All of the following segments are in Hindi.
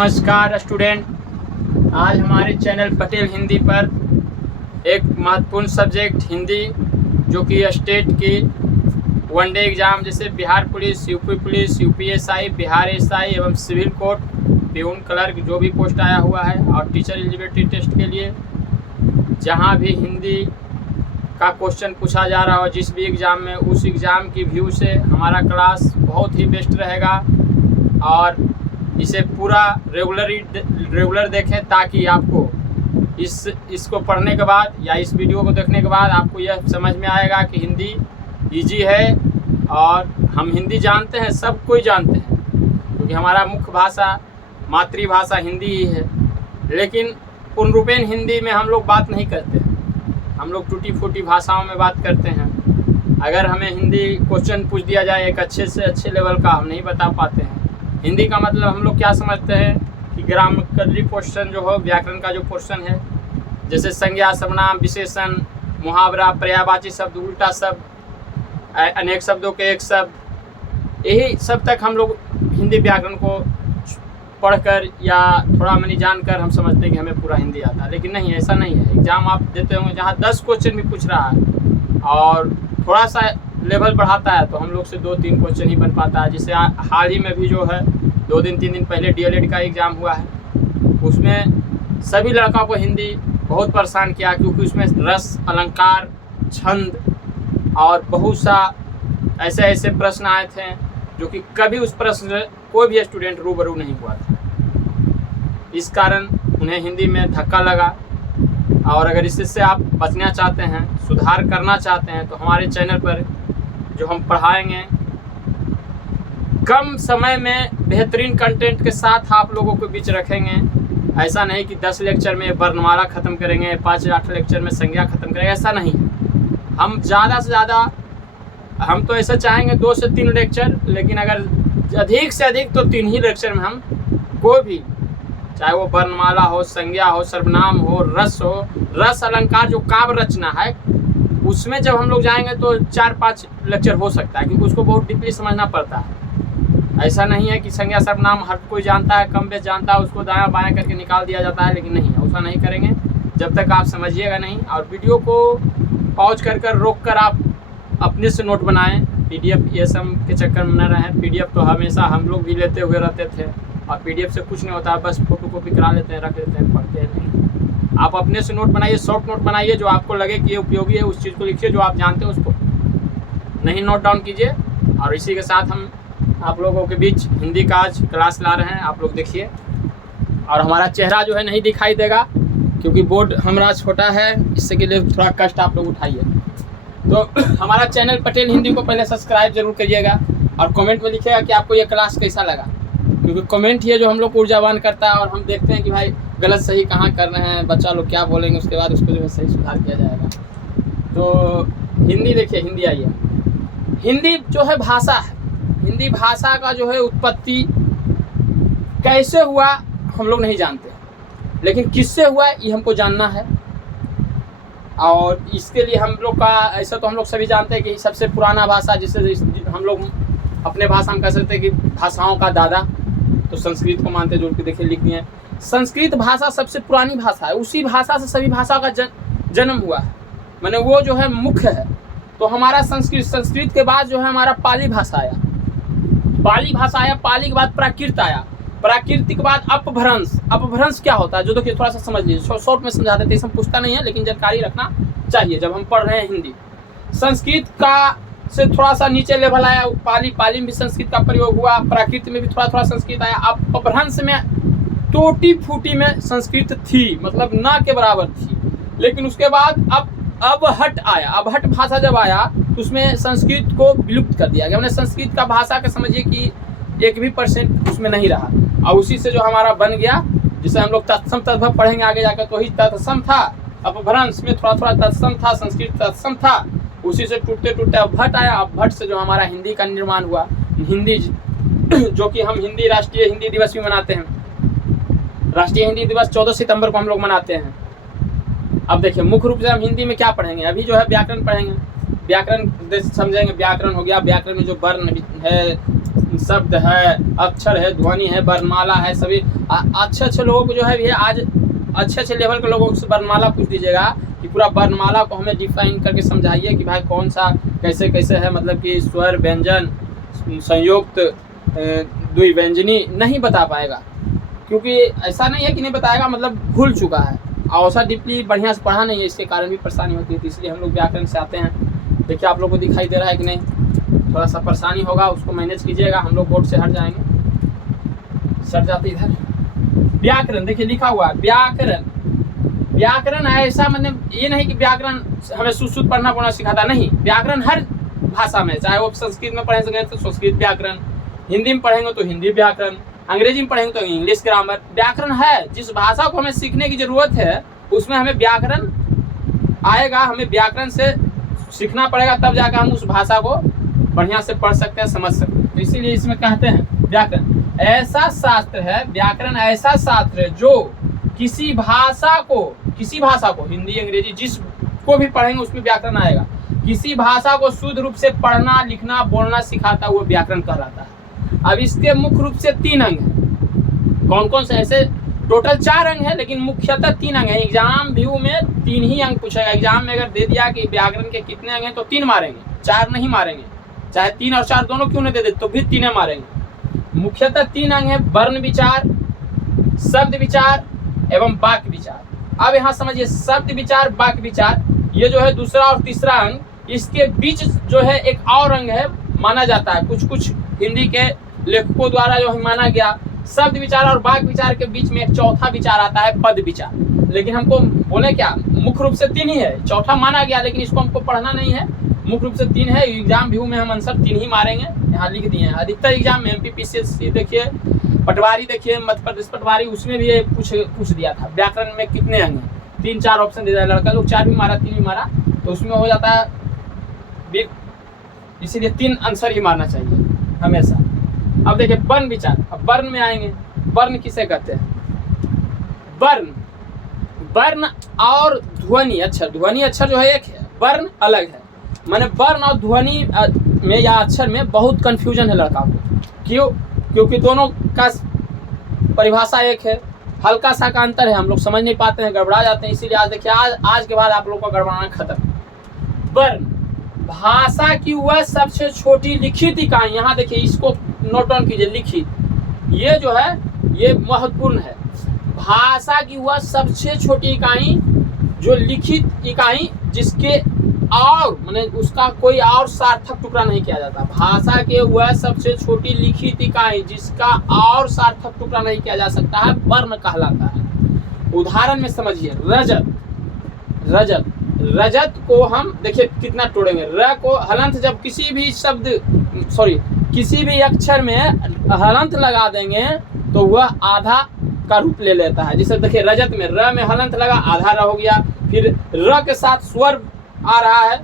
नमस्कार स्टूडेंट। आज हमारे चैनल पटेल हिंदी पर एक महत्वपूर्ण सब्जेक्ट हिंदी, जो कि स्टेट की वनडे एग्ज़ाम जैसे Bihar police, UP police, UPSI, Bihar SI एवं सिविल कोर्ट, प्यून क्लर्क जो भी पोस्ट आया हुआ है, और टीचर एलिजिबिलिटी टेस्ट के लिए जहां भी हिंदी का क्वेश्चन पूछा जा रहा हो जिस भी एग्ज़ाम में, उस एग्ज़ाम की व्यू से हमारा क्लास बहुत ही बेस्ट रहेगा। और इसे पूरा रेगुलर देखें ताकि आपको इसको पढ़ने के बाद या इस वीडियो को देखने के बाद आपको यह समझ में आएगा कि हिंदी इजी है। और हम हिंदी जानते हैं, सब कोई जानते हैं, क्योंकि हमारा मुख्य भाषा, मातृभाषा हिंदी ही है। लेकिन पूर्ण रूपेण हिंदी में हम लोग बात नहीं करते हैं, हम लोग टूटी फूटी भाषाओं में बात करते हैं। अगर हमें हिंदी क्वेश्चन पूछ दिया जाए एक अच्छे से अच्छे लेवल का, हम नहीं बता पाते हैं। हिंदी का मतलब हम लोग क्या समझते हैं कि ग्रामरली क्वेश्चन जो हो, व्याकरण का जो क्वेश्चन है, जैसे संज्ञा, सर्वनाम, विशेषण, मुहावरा, पर्यायवाची शब्द, उल्टा शब्द, अनेक शब्दों के एक शब्द, यही सब तक हम लोग हिंदी व्याकरण को पढ़कर या थोड़ा मनी जानकर हम समझते हैं कि हमें पूरा हिंदी आता है। लेकिन नहीं, ऐसा नहीं है। एग्ज़ाम आप देते होंगे जहाँ 10 क्वेश्चन भी पूछ रहा है और थोड़ा सा लेवल बढ़ाता है तो हम लोग से 2-3 क्वेश्चन ही बन पाता है। जैसे हाल ही में भी जो है 2-3 दिन पहले डीएलएड का एग्ज़ाम हुआ है, उसमें सभी लड़कों को हिंदी बहुत परेशान किया, क्योंकि उसमें रस, अलंकार, छंद और बहुत सा ऐसे प्रश्न आए थे जो कि कभी उस प्रश्न से कोई भी स्टूडेंट रूबरू नहीं हुआ था। इस कारण उन्हें हिंदी में धक्का लगा। और अगर इससे आप बचना चाहते हैं, सुधार करना चाहते हैं, तो हमारे चैनल पर जो हम पढ़ाएंगे कम समय में बेहतरीन कंटेंट के साथ आप लोगों के बीच रखेंगे। ऐसा नहीं कि 10 लेक्चर में वर्णमाला ख़त्म करेंगे, 5-8 लेक्चर में संज्ञा ख़त्म करेंगे, ऐसा नहीं। हम ज़्यादा से ज़्यादा, हम तो ऐसा चाहेंगे 2 से 3 लेक्चर, लेकिन अगर अधिक से अधिक तो 3 ही लेक्चर में हम कोई भी, चाहे वो वर्णमाला हो, संज्ञा हो, सर्वनाम हो, रस अलंकार जो काव्य रचना है, उसमें जब हम लोग जाएंगे तो 4-5 लेक्चर हो सकता है, क्योंकि उसको बहुत डीपली समझना पड़ता है। ऐसा नहीं है कि संज्ञा सर्वनाम हर कोई जानता है, कम बेस जानता है, उसको दायां बायां करके निकाल दिया जाता है। लेकिन नहीं, ऐसा नहीं करेंगे जब तक आप समझिएगा नहीं। और वीडियो को पॉज कर रोक कर आप अपने से नोट बनाएं। पीडीएफ ये सब के चक्कर में न रहें। पीडीएफ तो हमेशा हम लोग भी लेते हुए रहते थे, और पीडीएफ से कुछ नहीं होता, बस फोटो कॉपी करा लेते हैं, रख लेते हैं, पढ़ते हैं नहीं। आप अपने से नोट बनाइए, शॉर्ट नोट बनाइए, जो आपको लगे कि ये उपयोगी है उस चीज़ को लिखिए, जो आप जानते हैं उसको नहीं नोट डाउन कीजिए। और इसी के साथ हम आप लोगों के बीच हिंदी का आज क्लास ला रहे हैं, आप लोग देखिए। और हमारा चेहरा जो है नहीं दिखाई देगा, क्योंकि बोर्ड हमारा छोटा है, इससे के लिए थोड़ा कष्ट आप लोग उठाइए। तो हमारा चैनल पटेल हिंदी को पहले सब्सक्राइब जरूर करिएगा, और कमेंट में लिखिएगा कि आपको ये क्लास कैसा लगा, क्योंकि कमेंट ही है जो हम लोग को ऊर्जावान करता है। और हम देखते हैं कि भाई गलत सही कहाँ कर रहे हैं, बच्चा लोग क्या बोलेंगे, उसके बाद उसको जो है सही सुधार किया जाएगा। तो हिंदी देखिए, हिंदी आइए। हिंदी जो है भाषा है, हिंदी भाषा का जो है उत्पत्ति कैसे हुआ हम लोग नहीं जानते, लेकिन किससे हुआ ये हमको जानना है। और इसके लिए हम लोग का, ऐसा तो हम लोग सभी जानते हैं कि सबसे पुराना भाषा, जिससे हम लोग अपने भाषा में कह सकते हैं कि भाषाओं का दादा, तो संस्कृत को मानते जोड़ के देखिए, लिख दिए। संस्कृत भाषा सबसे पुरानी भाषा है, उसी भाषा से सभी भाषा का जन्म हुआ है, माने वो जो है मुख्य है। तो हमारा संस्कृत के बाद जो है हमारा पाली भाषा आया, पाली के बाद प्राकृत आया, प्राकृत के बाद अपभ्रंश। अपभ्रंश क्या होता है, जो देखिए थोड़ा सा समझ लीजिए, शॉर्ट में समझा देते हैं, इसमें पूछता नहीं है, लेकिन जानकारी रखना चाहिए जब हम पढ़ रहे हैं हिंदी। संस्कृत का से थोड़ा सा नीचे लेवल आया पाली में भी संस्कृत का प्रयोग हुआ, प्राकृत में भी थोड़ा संस्कृत आया। अपभ्रंश में टूटी फूटी में संस्कृत थी, मतलब ना के बराबर थी। लेकिन उसके बाद अबहट आया, अबहट भाषा जब आया तो उसमें संस्कृत को विलुप्त कर दिया गया। मैंने संस्कृत का भाषा का समझिए कि 1 भी % उसमें नहीं रहा, और उसी से जो हमारा बन गया, जिसे हम लोग तत्सम तद्भव पढ़ेंगे आगे जाकर, तो ही तत्सम था। अपभ्रंश में थोड़ा तत्सम था, संस्कृत तत्सम था, उसी से टूटते अबहट आया। अबहट से जो हमारा हिंदी का निर्माण हुआ, हिंदी जो कि हम हिंदी राष्ट्रीय हिंदी दिवस भी मनाते हैं। राष्ट्रीय हिंदी दिवस 14 सितंबर को हम लोग मनाते हैं। अब देखिए, मुख्य रूप से हम हिंदी में क्या पढ़ेंगे, अभी जो है व्याकरण पढ़ेंगे, व्याकरण समझेंगे। व्याकरण हो गया, व्याकरण में जो वर्ण है, शब्द है, अक्षर है, ध्वनि है, वर्णमाला है, सभी अच्छे अच्छे लोगों को जो है ये आज अच्छे अच्छे लेवल के लोगों से वर्णमाला पूछ दीजिएगा कि पूरा वर्णमाला को हमें डिफाइन करके समझाइए कि भाई कौन सा कैसे कैसे है, मतलब कि स्वर, व्यंजन, संयुक्त, द्विव्यंजनी नहीं बता पाएगा, क्योंकि ऐसा नहीं है कि नहीं बताएगा, मतलब भूल चुका है, औसत डीपली बढ़िया से पढ़ा नहीं है, इसके कारण भी परेशानी होती है। तो इसलिए हम लोग व्याकरण से आते हैं। देखिए आप लोग को दिखाई दे रहा है कि नहीं, थोड़ा सा परेशानी होगा, उसको मैनेज कीजिएगा। हम लोग बोर्ड से हट जाएंगे, सट जाते इधर। व्याकरण देखिए लिखा हुआ है व्याकरण। व्याकरण ऐसा मतलब ये नहीं कि व्याकरण हमें शुद्ध पढ़ना पढ़ना सिखाता, नहीं, व्याकरण हर भाषा में, चाहे वो संस्कृत में पढ़ेंगे तो संस्कृत व्याकरण, हिंदी में पढ़ेंगे तो हिंदी व्याकरण, अंग्रेजी में पढ़ेंगे तो इंग्लिश ग्रामर। व्याकरण है, जिस भाषा को हमें सीखने की जरूरत है उसमें हमें व्याकरण आएगा, हमें व्याकरण से सीखना पड़ेगा, तब जाकर हम उस भाषा को बढ़िया से पढ़ सकते हैं, समझ सकते हैं। तो इसीलिए इसमें कहते हैं व्याकरण ऐसा शास्त्र है, व्याकरण ऐसा शास्त्र है जो किसी भाषा को हिंदी अंग्रेजी जिस को भी पढ़ेंगे उसमें व्याकरण आएगा, किसी भाषा को शुद्ध रूप से पढ़ना लिखना बोलना सिखाता हुआ व्याकरण कहलाता है। अब इसके मुख्य रूप से 3 अंग हैं। कौन कौन से? ऐसे टोटल 4 अंग है, लेकिन मुख्यतः 3 अंग है। एग्जाम व्यू में 3 ही अंग पूछेगा। एग्जाम में अगर दे दिया कि व्याकरण के कितने अंग हैं तो 3 मारेंगे, 4 नहीं मारेंगे। चाहे 3 और 4 दोनों क्यों नहीं दे दे तो भी 3 मारेंगे। मुख्यतः 3 अंग है, वर्ण विचार, शब्द विचार एवं वाक्य विचार। अब यहाँ समझिए, शब्द विचार, वाक्य विचार, ये जो है दूसरा और तीसरा अंग, इसके बीच जो है एक और अंग है माना जाता है, कुछ कुछ हिंदी के लेखकों द्वारा जो है माना गया। शब्द विचार और वाक्य विचार के बीच में एक चौथा विचार आता है, पद विचार। लेकिन हमको बोले क्या, मुख्य रूप से 3 ही है, चौथा माना गया लेकिन इसको हमको पढ़ना नहीं है। मुख्य रूप से 3 है। एग्जाम व्यू में हम आंसर 3 ही मारेंगे, यहाँ लिख दिए हैं। अधिकतर एग्जाम में MPPCC देखिए, पटवारी देखिए, मध्य प्रदेश पटवारी, उसमें भी ये पूछ दिया था व्याकरण में कितने अंग हैं। 3-4 ऑप्शन दे दिया, लड़का लोग 4 भी मारा, 3 भी मारा, तो उसमें हो जाता है। इसीलिए 3 आंसर ही मारना चाहिए हमेशा। अब देखिए वर्ण विचार, अब वर्ण में आएंगे। वर्ण किसे कहते हैं? वर्ण और ध्वनि अक्षर, ध्वनि अक्षर जो है एक है, वर्ण अलग है। माने वर्ण और ध्वनि में या अक्षर में बहुत कंफ्यूजन है लड़का को। क्यों? क्योंकि दोनों का परिभाषा एक है, हल्का सा का अंतर है, हम लोग समझ नहीं पाते हैं, गड़बड़ा जाते हैं। इसीलिए आज देखिए, आज के बाद आप लोगों का गड़बड़ाना खत्म। वर्ण भाषा की वह सबसे छोटी लिखित इकाई, यहाँ देखिए इसको नोट डाउन कीजिए, लिखित, ये जो है ये महत्वपूर्ण है। भाषा की वह सबसे छोटी इकाई जो लिखित इकाई जिसके और माने उसका कोई और सार्थक टुकड़ा नहीं किया जाता। भाषा के वह सबसे छोटी लिखित इकाई जिसका और सार्थक टुकड़ा नहीं किया जा सकता है, वर्ण कहलाता है। उदाहरण में समझिए, रजत, रजत को हम देखिए कितना तोड़ेंगे। र को हलंत जब किसी भी अक्षर में हलंत लगा देंगे तो वह आधा का रूप ले लेता है। जैसे देखिए रजत में र में हलंत लगा, आधा र हो गया। फिर र के साथ स्वर आ रहा है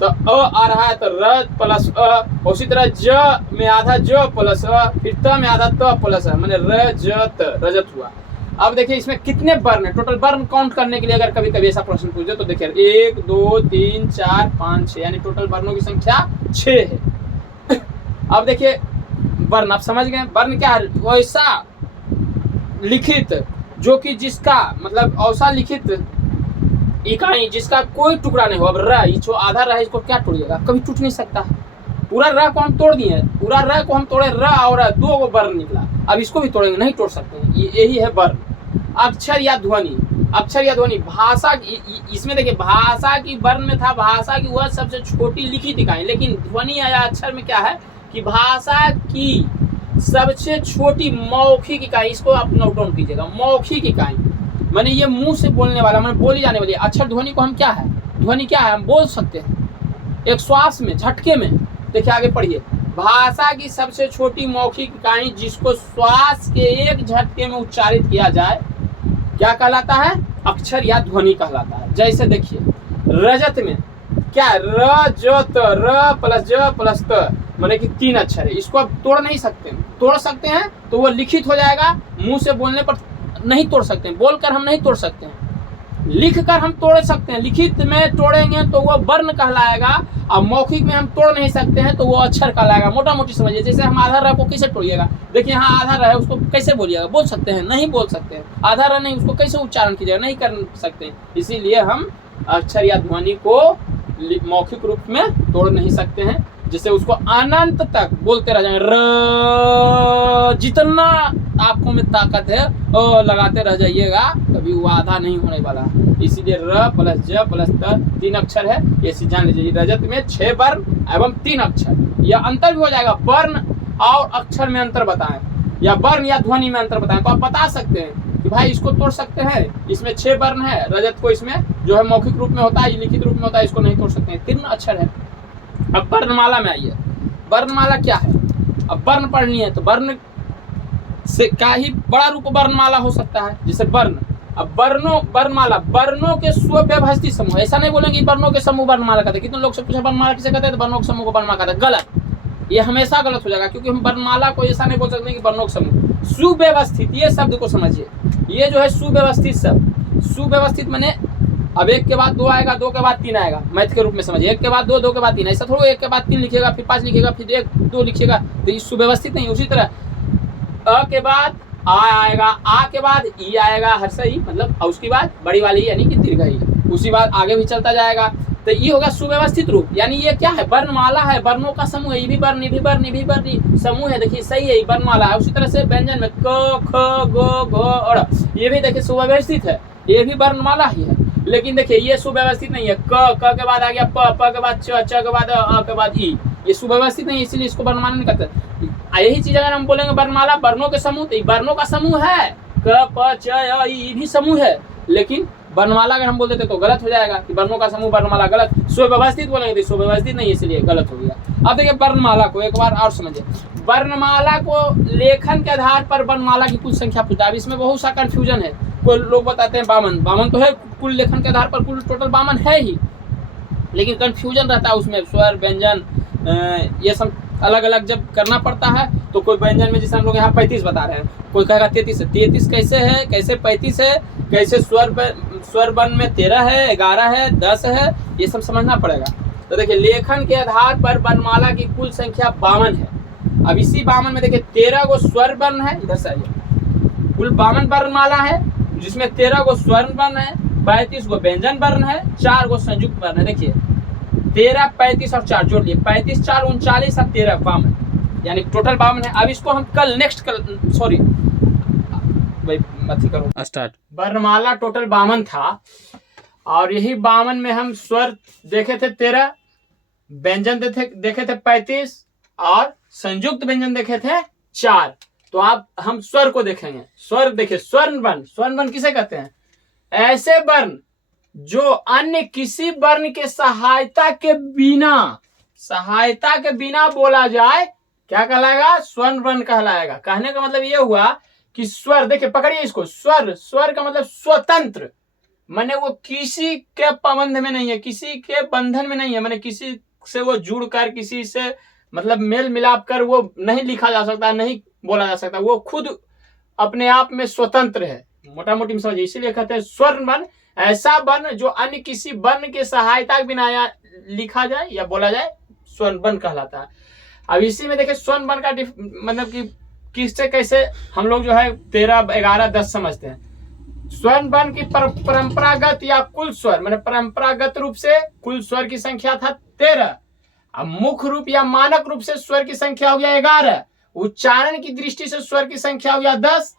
तो अ आ रहा है तो र प्लस अ। उसी तरह ज में आधा ज प्लस अ, फिर त में आधा त प्लस अ, माने र ज त, रजत हुआ। अब देखिए इसमें कितने वर्ण है, टोटल वर्ण काउंट करने के लिए अगर कभी कभी ऐसा प्रश्न पूछे तो देखिए 1 2 3 4 5 6, यानी टोटल वर्णों की संख्या 6 है। अब देखिए वर्ण, आप समझ गए वर्ण क्या है? वैसा लिखित जो कि जिसका मतलब ऐसा लिखित इकाई जिसका कोई टुकड़ा नहीं हो। अब र जो आधा रहा है इसको क्या तोड़िएगा, कभी टूट नहीं सकता। पूरा र को हम तोड़ दिए, पूरा र को हम तोड़े, र और 2 को वर्ण निकला, अब इसको भी तोड़ेंगे, नहीं तोड़ सकते हैं। यही है वर्ण। अक्षर या ध्वनि, अक्षर या ध्वनि भाषा, इसमें देखिए भाषा की वर्ण में था भाषा की वह सबसे छोटी लिखित इकाई, लेकिन ध्वनि या अक्षर में क्या है कि भाषा की सबसे छोटी मौखिक इकाई। इसको आप नोट डाउन कीजिएगा, मौखिक इकाई माने ये मुंह से बोलने वाला, माने बोली जाने वाली। अक्षर ध्वनि को हम क्या है, ध्वनि क्या है, हम बोल सकते हैं एक श्वास में, झटके में। देखिए आगे पढ़िए, भाषा की सबसे छोटी मौखिक इकाई जिसको श्वास के एक झटके में उच्चारित किया जाए क्या कहलाता है? अक्षर या ध्वनि कहलाता है। जैसे देखिए रजत में क्या है, र ज त, र प्लस ज प्लस त, माने कि 3 अक्षर है। इसको आप तोड़ नहीं सकते, तोड़ सकते हैं तो वो लिखित हो जाएगा, मुंह से बोलने पर नहीं तोड़ सकते हैं, बोलकर हम नहीं तोड़ सकते हैं। लिख कर हम तोड़ सकते हैं, लिखित में तोड़ेंगे तो वो वर्ण कहलाएगा, और मौखिक में हम तोड़ नहीं सकते हैं तो वो अक्षर कहलाएगा। मोटा मोटी समझिए, जैसे हम आधा र को कैसे तोड़िएगा, देखिए यहाँ आधा र है, उसको कैसे बोलिएगा, बोल सकते हैं? नहीं बोल सकते हैं। आधा र नहीं, उसको कैसे उच्चारण कीजिएगा, नहीं कर सकते। इसीलिए हम अक्षर या ध्वनि को मौखिक रूप में तोड़ नहीं सकते हैं, जिससे उसको अनंत तक बोलते रह जाएंगे। र जितना आपको में ताकत है लगाते रह जाइएगा, कभी वो आधा नहीं होने वाला। इसीलिए र प्लस ज प्लस त 3 अक्षर है, ये जान लीजिए। रजत में 6 वर्ण एवं 3 अक्षर। यह अंतर भी हो जाएगा, वर्ण और अक्षर में अंतर बताएं, या वर्ण या ध्वनि में अंतर बताएं, तो आप बता सकते हैं कि भाई इसको तोड़ सकते हैं, इसमें 6 वर्ण है, रजत को इसमें जो है मौखिक रूप में होता है, लिखित रूप में होता है, इसको नहीं तोड़ सकते हैं, 3 अक्षर है। अब वर्णमाला में आइए, वर्णमाला क्या है? अब वर्ण पढ़नी है तो वर्ण से का ही बड़ा रूप वर्णमाला हो सकता है, जैसे वर्ण। अब वर्णमाला, वर्णों के सुव्यवस्थित समूह, ऐसा नहीं बोलेंगे वर्णों के समूह वर्णमाला कहते हैं। कितने लोग से पूछा वर्णमाला किसे कहते हैं, तो वर्णों के समूह को वर्णमाला कहते हैं। गलत, ये हमेशा गलत हो जाएगा, क्योंकि हम वर्णमाला को ऐसा नहीं बोल सकते कि वर्णों के समूह। सुव्यवस्थित, ये शब्द को समझिए, ये जो है सुव्यवस्थित शब्द। सुव्यवस्थित माने अब 1 के बाद 2 आएगा, 2 के बाद 3 आएगा, मैथ के रूप में समझिए। 1 के बाद 2, 2 के बाद 3, ऐसा थोड़ा 1 के बाद 3 लिखिएगा, फिर 5 लिखिएगा, फिर 1 2 लिखिएगा, तो ये सुव्यवस्थित नहीं। उसी तरह अ के बाद आ आएगा, आ के बाद ई आएगा, हर्ष ई मतलब, और उसके बाद बड़ी वाली यानी कि दीर्घ ई, उसी बाद आगे भी चलता जाएगा, तो ये होगा सुव्यवस्थित रूप। यानी ये क्या है, वर्णमाला है, वर्णों का समूह है। ये भी वर्ण, भी वर्ण, भी वर्ण समूह है, देखिए सही है, ये वर्णमाला है। उसी तरह से व्यंजन में क ख ग घ और ये भी देखिए सुव्यवस्थित है, ये भी वर्णमाला ही है। लेकिन देखिए ये सुव्यवस्थित नहीं है, क के बाद आ गया प के बाद च के बाद अ के बाद ई, ये सुव्यवस्थित नहीं है, इसीलिए इसको वर्णमाला नहीं कहते। यही चीज अगर हम बोलेंगे वर्णमाला, वर्णों के समूह, तो वर्णों का समूह है, क प च अ ई भी समूह है। लेकिन वर्णमाला अगर हम बोल देते तो गलत हो जाएगा कि वर्णों का समूह वर्णमाला, गलत। सुव्यवस्थित बोलेंगे तो सुव्यवस्थित नहीं, इसलिए गलत हो गया। अब देखिए वर्णमाला को एक बार और समझिए। वर्णमाला को लेखन के आधार पर वर्णमाला की कुल संख्या पूछता है। इसमें बहुत सा कंफ्यूजन है, कोई लोग बताते हैं 52 तो है, कुल लेखन के आधार पर कुल टोटल 52 है ही, लेकिन कंफ्यूजन रहता है उसमें, स्वर व्यंजन ये सब अलग अलग जब करना पड़ता है। तो कोई व्यंजन में जैसे हम लोग यहाँ 35 बता रहे हैं, कोई कहेगा 33 है, 33 कैसे है, कैसे 35 है, कैसे स्वर वर्ण में 13 है, 11 है, 10 है, ये सब समझना पड़ेगा। तो देखिए लेखन के आधार पर वर्णमाला की कुल संख्या 52 है। अब इसी 52 में देखिए 13 गो स्वर वर्ण है, इधर से आइए, कुल 52 वर्णमाला है, जिसमें 13 गो स्वर वर्ण है, 35 गो व्यंजन वर्ण है, 4 गो संयुक्त वर्ण है। देखिए 13, 35 और 4 जोड़ लिए, 35 4 39 और 13 52, यानी टोटल 52 है। अब इसको हम कल सॉरी भाई मत करो स्टार्ट। वर्णमाला टोटल 52 था, और यही 52 में हम स्वर देखे थे 13, व्यंजन देखे थे 35 और संयुक्त व्यंजन देखे थे 4। तो आप हम स्वर को देखेंगे। स्वर देखिए, स्वर्ण वर्ण किसे कहते हैं? ऐसे वर्ण जो अन्य किसी वर्ण के सहायता के बिना बोला जाए, क्या कहलाएगा? स्वर्ण वर्ण कहलाएगा। कहने का मतलब ये हुआ कि स्वर, देखिए पकड़िए इसको, स्वर का मतलब स्वतंत्र, माने वो किसी के पाबंद में नहीं है, किसी के बंधन में नहीं है, माने किसी से वो जुड़कर, किसी से मतलब मेल मिलाप कर वो नहीं लिखा जा सकता, नहीं बोला जा सकता, वो खुद अपने आप में स्वतंत्र है। मोटा मोटी समझिए, इसीलिए कहते हैं स्वर्ण वर्ण ऐसा वर्ण जो अन्य किसी वर्ण के सहायता के बिना या लिखा जाए या बोला जाए, स्वर्ण वर्ण कहलाता है। अब इसी में देखिए स्वर्ण वर्ण का मतलब कि किससे कैसे हम लोग जो है 13, 11, 10 समझते हैं। स्वर्ण वर्ण की परंपरागत या कुल स्वर, मैंने परंपरागत रूप से कुल स्वर की संख्या था 13। अब मुख्य रूप या मानक रूप से स्वर की संख्या हो गया 11। उच्चारण की दृष्टि से स्वर की संख्या हो गया 10।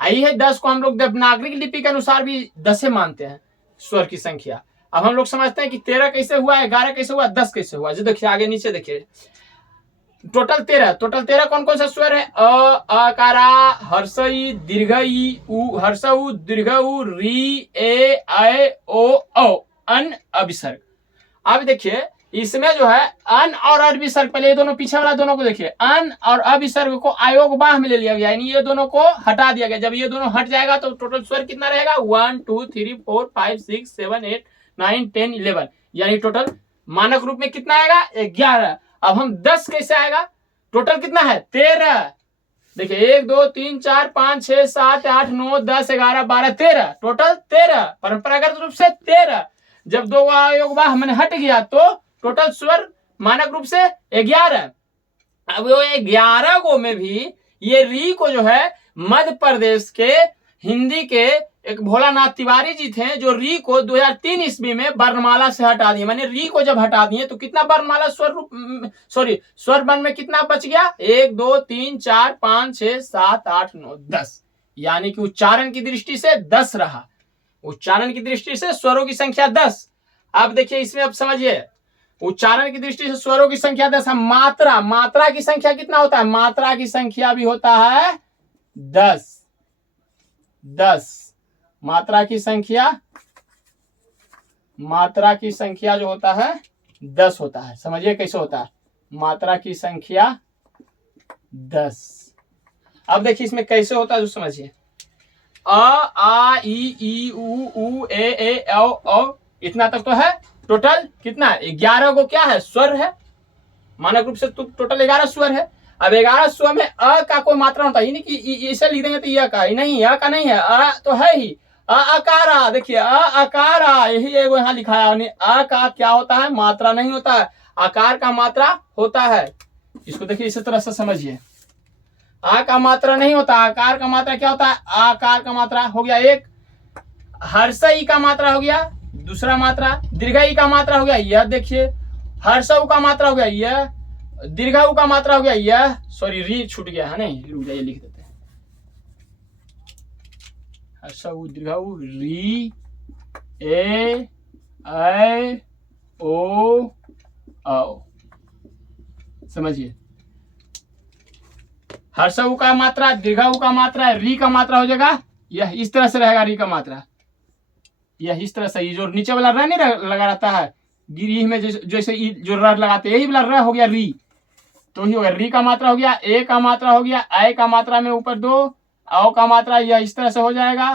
आई है 10 को हम लोग देवनागरी लिपि के अनुसार भी 10 मानते हैं स्वर की संख्या। अब हम लोग समझते हैं कि 13 कैसे हुआ, 11 कैसे हुआ, 10 कैसे हुआ। जो देखिए आगे नीचे देखिए, टोटल 13 कौन कौन सा स्वर है? अकारा, हर्षई, दीर्घई, उ, हर्षऊ, दीर्घऊ, री, ए, ऐ, ओ, औ, अन, अभिसर्ग। अब देखिए इसमें जो है अन और अभिसर्ग, पहले ये दोनों पीछे वाला दोनों को देखिए, अन और अभिसर्ग को आयोग बाह में ले लिया गया, यानी ये दोनों को हटा दिया गया। जब ये दोनों हट जाएगा तो टोटल स्वर कितना रहेगा? 1 2 3 4 5 6 7 8 9 10 11, यानी टोटल मानक रूप में कितना आएगा? 11। अब हम 10 कैसे आएगा? टोटल कितना है? 13। देखिए 1 2 3 4 5 6 7 8 9 10 11 12 13, टोटल 13, परंपरागत रूप से 13। जब दो योग मैंने हट गया तो टोटल स्वर मानक रूप से 11। अब वो 11 गो में भी ये री को जो है मध्य प्रदेश के हिंदी के एक भोलानाथ तिवारी जी थे जो री को 2003 ईस्वी में वर्णमाला से हटा दिए। मैंने री को जब हटा दिए तो कितना वर्णमाला स्वर वर्ण में कितना बच गया? 1 2 3 4 5 6 7 8 9 10, यानी कि उच्चारण की दृष्टि से 10 रहा। उच्चारण की दृष्टि से स्वरों की संख्या 10। अब देखिए इसमें अब समझिए, उच्चारण की दृष्टि से स्वरों की संख्या 10 है। मात्रा की संख्या कितना होता है? मात्रा की संख्या भी होता है 10। मात्रा की संख्या जो होता है 10 होता है। समझिए कैसे होता है, मात्रा की संख्या 10। अब देखिए इसमें कैसे होता है जो समझिए, अ आ ई उ ए औ इतना तक तो है। टोटल कितना? 11 को क्या है? स्वर है। मानक रूप से टोटल 11 स्वर है। अब 11 स्वर में अ का कोई मात्रा होता है, नहीं कि इसे लिख देंगे तो यह का ही नहीं, अ का नहीं है, अ तो है ही। अकारा, देखिए अकारा, यही एगो यहाँ लिखा है। अ का क्या होता है? मात्रा नहीं होता है, आकार का मात्रा होता है। इसको देखिए इसी तरह से समझिए, आ का मात्रा नहीं होता, आकार का मात्रा क्या होता है? आकार का मात्रा हो गया एक, हर्ष ई का मात्रा हो गया दूसरा मात्रा, दीर्घ ई का मात्रा हो गया यह, देखिए हर्ष उ का मात्रा हो गया यह, दीर्घ उ का मात्रा हो गया यह, सॉरी री छूट गया है, नहीं रुक जाइए लिख देते हैं, हर्ष उ दीर्घ उ री ए ओ औ। समझिए हर्ष उ का मात्रा, दीर्घ उ का मात्रा, री का मात्रा हो जाएगा यह, इस तरह से रहेगा री का मात्रा यह, इस तरह से। ये जो नीचे वाला र नहीं लगा रहता है गिरी में, जैसे जो र लगाते हैं, यही वाला र हो गया री, तो ही हो गया। री का मात्रा हो गया, ए का मात्रा हो गया, ए का मात्रा में ऊपर 2, औ का मात्रा यह इस तरह से हो जाएगा,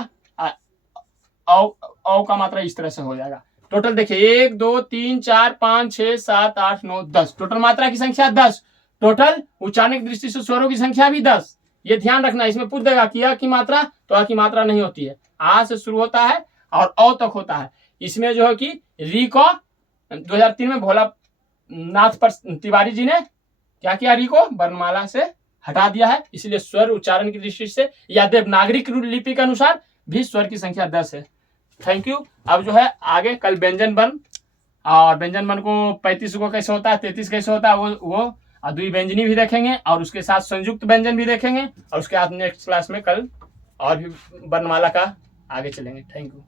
औ का मात्रा इस तरह से हो जाएगा। टोटल देखिए 1 2 3 4 5 6 7 8 9 10, टोटल मात्रा की संख्या 10। टोटल उच्चारण की दृष्टि से स्वरों की संख्या भी 10। ये ध्यान रखना, इसमें पूछ देगा कि अ की मात्रा, तो अ की मात्रा नहीं होती है, आ से शुरू होता है और औ तक होता है। इसमें जो है कि री को 2003 में भोलानाथ तिवारी जी ने क्या किया? री को वर्णमाला से हटा दिया है, इसलिए स्वर उच्चारण की दृष्टि से या देवनागरी लिपि के अनुसार भी स्वर की संख्या 10 है। Thank you. अब जो है आगे कल व्यंजन वर्ण, और व्यंजन वर्ण को 35 को कैसे होता है, 33 कैसे होता है, वो द्विव्यंजनी भी देखेंगे, और उसके साथ संयुक्त व्यंजन भी देखेंगे, और उसके बाद नेक्स्ट क्लास में कल और भी वर्णमाला का आगे चलेंगे। Thank you.